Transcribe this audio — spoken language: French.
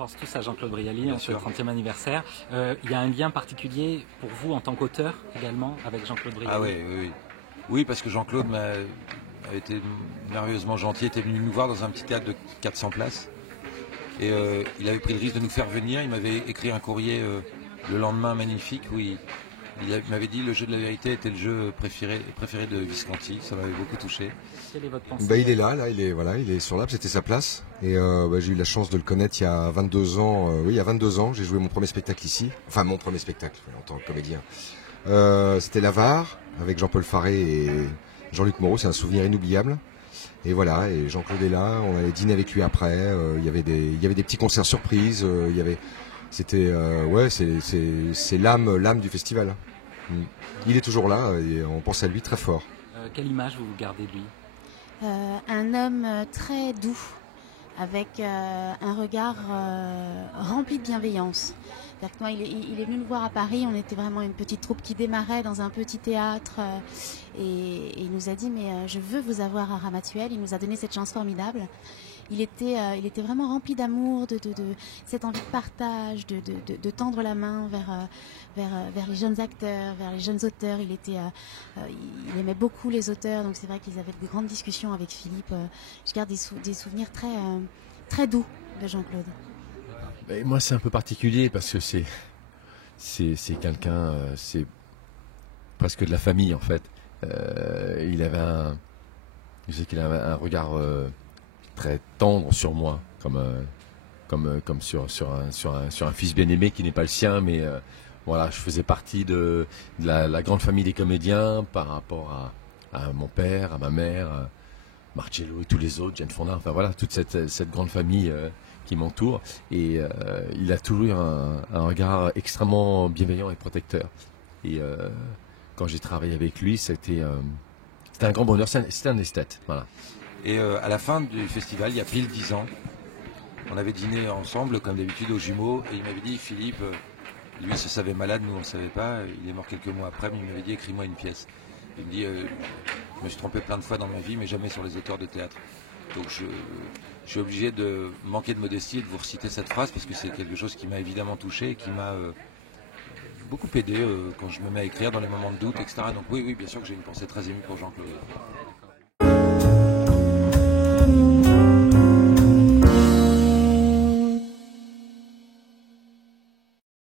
pense tous à Jean-Claude Brialy Bien en ce sûr. 30e anniversaire. Il y a un lien particulier pour vous en tant qu'auteur également avec Jean-Claude Brialy? Ah oui, oui, oui. Oui, parce que Jean-Claude a été merveilleusement gentil, était venu nous voir dans un petit théâtre de 400 places. Et il avait pris le risque de nous faire venir. Il m'avait écrit un courrier le lendemain magnifique où il m'avait dit le jeu de la vérité était le jeu préféré de Visconti. Ça m'avait beaucoup touché. Quelle est votre pensée? Bah, il est là, il est sur l'arbre, c'était sa place. Et j'ai eu la chance de le connaître il y a 22 ans. Oui, il y a 22 ans, j'ai joué mon premier spectacle ici. Enfin, mon premier spectacle en tant que comédien. C'était l'Avare avec Jean-Paul Faré et Jean-Luc Moreau. C'est un souvenir inoubliable. Et voilà, et Jean-Claude est là. On allait dîner avec lui après. Il y avait des petits concerts surprises. C'est l'âme du festival. Il est toujours là et on pense à lui très fort. Quelle image vous gardez de lui? Un homme très doux, avec un regard rempli de bienveillance. C'est-à-dire que moi, il est venu nous voir à Paris, on était vraiment une petite troupe qui démarrait dans un petit théâtre et il nous a dit mais je veux vous avoir à Ramatuelle. Il nous a donné cette chance formidable. Il était vraiment rempli d'amour, de cette envie de partage, de tendre la main vers les jeunes acteurs, vers les jeunes auteurs. Il aimait beaucoup les auteurs, donc c'est vrai qu'ils avaient de grandes discussions avec Philippe. Je garde des souvenirs très, très doux de Jean-Claude. Et moi, c'est un peu particulier parce que c'est quelqu'un, c'est presque de la famille en fait. Je sais qu'il avait un regard très tendre sur moi, comme sur un fils bien-aimé qui n'est pas le sien, mais voilà, je faisais partie de la grande famille des comédiens par rapport à mon père, à ma mère, Marcello et tous les autres, Jane Fonda, enfin voilà, toute cette grande famille qui m'entoure. Et il a toujours eu un regard extrêmement bienveillant et protecteur. Et quand j'ai travaillé avec lui, c'était un grand bonheur, c'était un esthète, voilà. Et à la fin du festival, il y a pile 10 ans, on avait dîné ensemble, comme d'habitude, aux Jumeaux, et il m'avait dit, Philippe, lui se savait malade, nous on ne savait pas, il est mort quelques mois après, mais il m'avait dit, écris-moi une pièce. Il me dit, je me suis trompé plein de fois dans ma vie, mais jamais sur les auteurs de théâtre. Donc je suis obligé de manquer de modestie et de vous reciter cette phrase, parce que c'est quelque chose qui m'a évidemment touché, et qui m'a beaucoup aidé quand je me mets à écrire dans les moments de doute, etc. Donc oui, bien sûr que j'ai une pensée très émue pour Jean-Claude.